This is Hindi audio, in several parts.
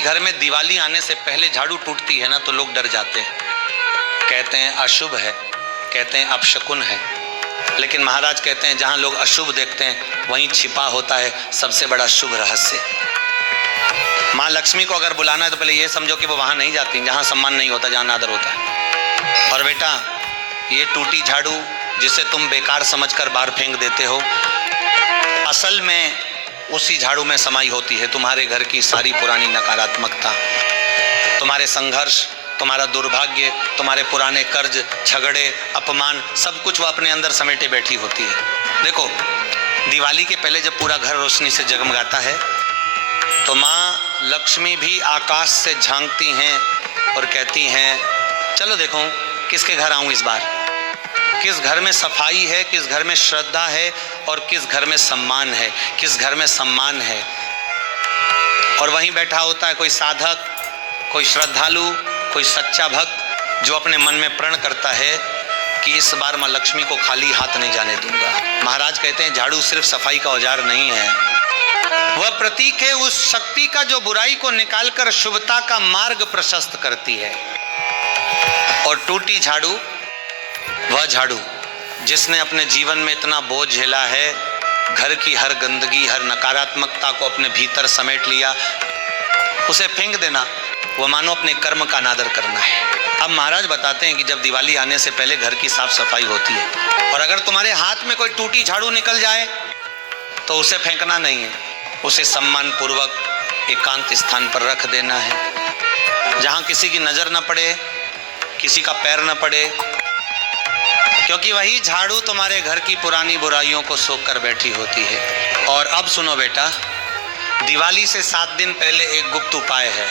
घर में दिवाली आने से पहले झाड़ू टूटती है ना तो लोग डर जाते हैं, कहते हैं अशुभ है, कहते हैं अपशकुन है। लेकिन महाराज कहते हैं जहां लोग अशुभ देखते हैं वहीं छिपा होता है सबसे बड़ा शुभ रहस्य। माँ लक्ष्मी को अगर बुलाना है तो पहले ये समझो कि वो वहां नहीं जाती जहां सम्मान नहीं होता, जहां आदर होता है। और बेटा ये टूटी झाड़ू जिसे तुम बेकार समझकर बाहर फेंक देते हो, असल में उसी झाड़ू में समाई होती है तुम्हारे घर की सारी पुरानी नकारात्मकता, तुम्हारे संघर्ष, तुम्हारा दुर्भाग्य, तुम्हारे पुराने कर्ज, झगड़े, अपमान, सब कुछ वो अपने अंदर समेटे बैठी होती है। देखो दिवाली के पहले जब पूरा घर रोशनी से जगमगाता है तो माँ लक्ष्मी भी आकाश से झांकती हैं और कहती हैं चलो देखो किसके घर आऊं इस बार, किस घर में सफाई है, किस घर में श्रद्धा है और किस घर में सम्मान है, किस घर में सम्मान है। और वहीं बैठा होता है कोई साधक, कोई श्रद्धालु, कोई सच्चा भक्त जो अपने मन में प्रण करता है कि इस बार माँ लक्ष्मी को खाली हाथ नहीं जाने दूंगा। महाराज कहते हैं झाड़ू सिर्फ सफाई का औजार नहीं है, वह प्रतीक है उस शक्ति का जो बुराई को निकालकर शुभता का मार्ग प्रशस्त करती है। और टूटी झाड़ू वह झाड़ू जिसने अपने जीवन में इतना बोझ झेला है, घर की हर गंदगी, हर नकारात्मकता को अपने भीतर समेट लिया, उसे फेंक देना वो मानो अपने कर्म का अनादर करना है। अब महाराज बताते हैं कि जब दिवाली आने से पहले घर की साफ सफाई होती है और अगर तुम्हारे हाथ में कोई टूटी झाड़ू निकल जाए तो उसे फेंकना नहीं है, उसे सम्मान पूर्वक एकांत स्थान पर रख देना है जहां किसी की नजर न पड़े, किसी का पैर न पड़े, क्योंकि वही झाड़ू तुम्हारे घर की पुरानी बुराइयों को सोख कर बैठी होती है। और अब सुनो बेटा, दिवाली से 7 दिन पहले एक गुप्त उपाय है।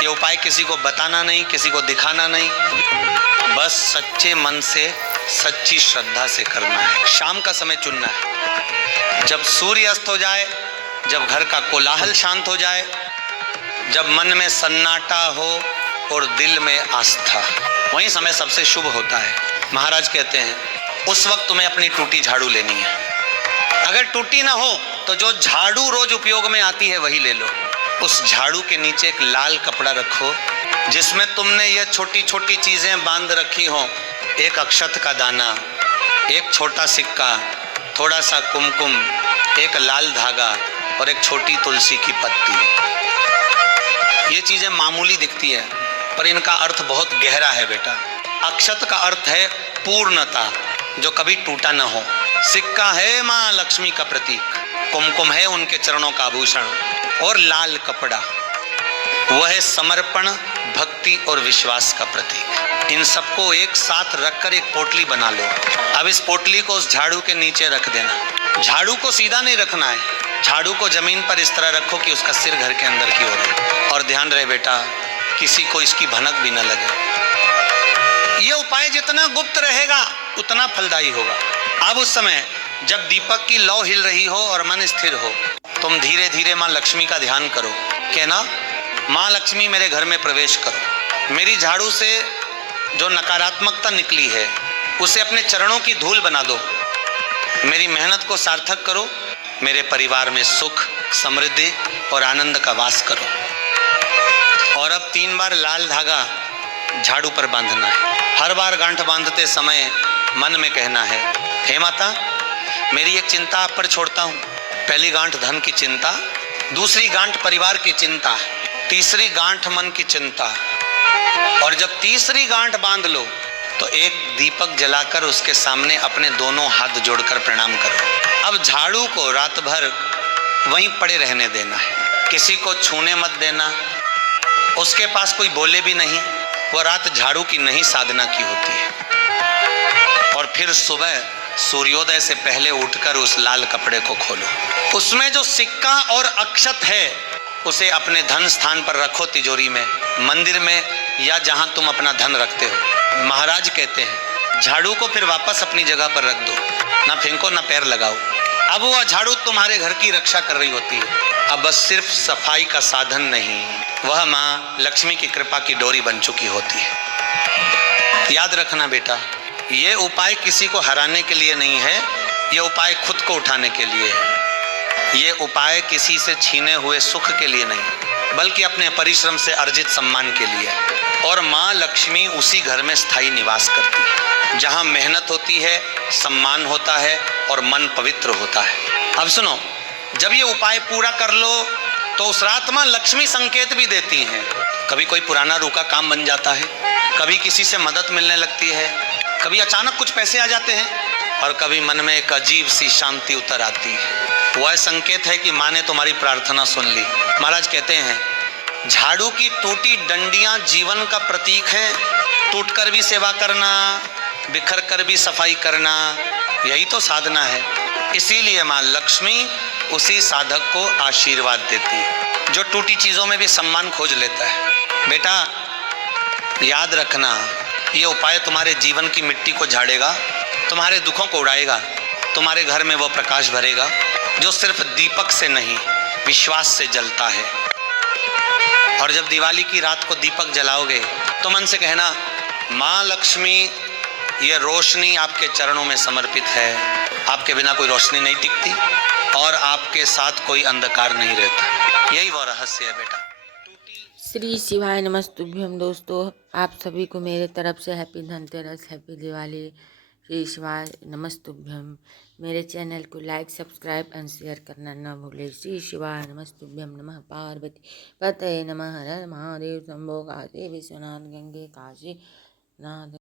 ये उपाय किसी को बताना नहीं, किसी को दिखाना नहीं, बस सच्चे मन से, सच्ची श्रद्धा से करना है। शाम का समय चुनना है, जब सूर्य अस्त हो जाए, जब घर का कोलाहल शांत हो जाए, जब मन में सन्नाटा हो और दिल में आस्था, वही समय सबसे शुभ होता है। महाराज कहते हैं उस वक्त तुम्हें अपनी टूटी झाड़ू लेनी है। अगर टूटी ना हो तो जो झाड़ू रोज उपयोग में आती है वही ले लो। उस झाड़ू के नीचे एक लाल कपड़ा रखो जिसमें तुमने ये छोटी छोटी चीजें बांध रखी हो, एक अक्षत का दाना, एक छोटा सिक्का, थोड़ा सा कुमकुम, एक लाल धागा और एक छोटी तुलसी की पत्ती। ये चीजें मामूली दिखती है पर इनका अर्थ बहुत गहरा है बेटा। अक्षत का अर्थ है पूर्णता, जो कभी टूटा न हो। सिक्का है माँ लक्ष्मी का प्रतीक, कुमकुम है उनके चरणों का आभूषण और लाल कपड़ा वह है समर्पण, भक्ति और विश्वास का प्रतीक। इन सबको एक साथ रखकर एक पोटली बना लो। अब इस पोटली को उस झाड़ू के नीचे रख देना। झाड़ू को सीधा नहीं रखना है, झाड़ू को जमीन पर इस तरह रखो कि उसका सिर घर के अंदर की ओर हो। और ध्यान रहे बेटा, किसी को इसकी भनक भी न लगे। ये उपाय जितना गुप्त रहेगा उतना फलदायी होगा। अब उस समय जब दीपक की लौ हिल रही हो और मन स्थिर हो, तुम धीरे धीरे माँ लक्ष्मी का ध्यान करो। कहना माँ लक्ष्मी मेरे घर में प्रवेश करो, मेरी झाड़ू से जो नकारात्मकता निकली है उसे अपने चरणों की धूल बना दो, मेरी मेहनत को सार्थक करो, मेरे परिवार में सुख, समृद्धि और आनंद का वास करो। और अब 3 बार लाल धागा झाड़ू पर बांधना है। हर बार गांठ बांधते समय मन में कहना है, हे माता मेरी एक चिंता आप पर छोड़ता हूँ। पहली गांठ धन की चिंता, दूसरी गांठ परिवार की चिंता, तीसरी गांठ मन की चिंता। और जब तीसरी गांठ बांध लो तो एक दीपक जलाकर उसके सामने अपने दोनों हाथ जोड़कर प्रणाम करो। अब झाड़ू को रात भर वहीं पड़े रहने देना है, किसी को छूने मत देना, उसके पास कोई बोले भी नहीं। वो रात झाड़ू की नहीं साधना की होती है। और फिर सुबह सूर्योदय से पहले उठकर उस लाल कपड़े को खोलो, उसमें जो सिक्का और अक्षत है उसे अपने धन स्थान पर रखो, तिजोरी में, मंदिर में या जहां तुम अपना धन रखते हो। महाराज कहते हैं झाड़ू को फिर वापस अपनी जगह पर रख दो, ना फेंको ना पैर लगाओ। अब वह झाड़ू तुम्हारे घर की रक्षा कर रही होती है। अब बस सिर्फ सफाई का साधन नहीं, वह माँ लक्ष्मी की कृपा की डोरी बन चुकी होती है। याद रखना बेटा, ये उपाय किसी को हराने के लिए नहीं है, ये उपाय खुद को उठाने के लिए है। ये उपाय किसी से छीने हुए सुख के लिए नहीं, बल्कि अपने परिश्रम से अर्जित सम्मान के लिए। और माँ लक्ष्मी उसी घर में स्थायी निवास करती है जहाँ मेहनत होती है, सम्मान होता है और मन पवित्र होता है। अब सुनो, जब ये उपाय पूरा कर लो तो उस रात माँ लक्ष्मी संकेत भी देती हैं। कभी कोई पुराना रुका काम बन जाता है, कभी किसी से मदद मिलने लगती है, कभी अचानक कुछ पैसे आ जाते हैं और कभी मन में एक अजीब सी शांति उतर आती है। वह संकेत है कि माँ ने तुम्हारी प्रार्थना सुन ली। महाराज कहते हैं झाड़ू की टूटी डंडियां जीवन का प्रतीक है। टूटकर भी सेवा करना, बिखर कर भी सफाई करना, यही तो साधना है। इसीलिए माँ लक्ष्मी उसी साधक को आशीर्वाद देती है जो टूटी चीजों में भी सम्मान खोज लेता है। बेटा याद रखना, ये उपाय तुम्हारे जीवन की मिट्टी को झाड़ेगा, तुम्हारे दुखों को उड़ाएगा, तुम्हारे घर में वो प्रकाश भरेगा जो सिर्फ दीपक से नहीं विश्वास से जलता है। और जब दिवाली की रात को दीपक जलाओगे तो मन से कहना, माँ लक्ष्मी ये रोशनी आपके चरणों में समर्पित है। आपके बिना कोई रोशनी नहीं टिकती और आपके साथ कोई अंधकार नहीं रहता। यही वो रहस्य है बेटा। श्री शिवाय नमस्तुभ्यम। दोस्तों आप सभी को मेरे तरफ से हैप्पी धनतेरस, हैप्पी दिवाली। श्री शिवाय नमस्तुभ्यम। मेरे चैनल को लाइक, सब्सक्राइब एंड शेयर करना न भूलें। श्री शिवाय नमस्तुभ्यम। नमः पार्वती पतये नमः। हर हर महादेव। शंभो काशी विश्वनाथ, गंगे काशी नाथ।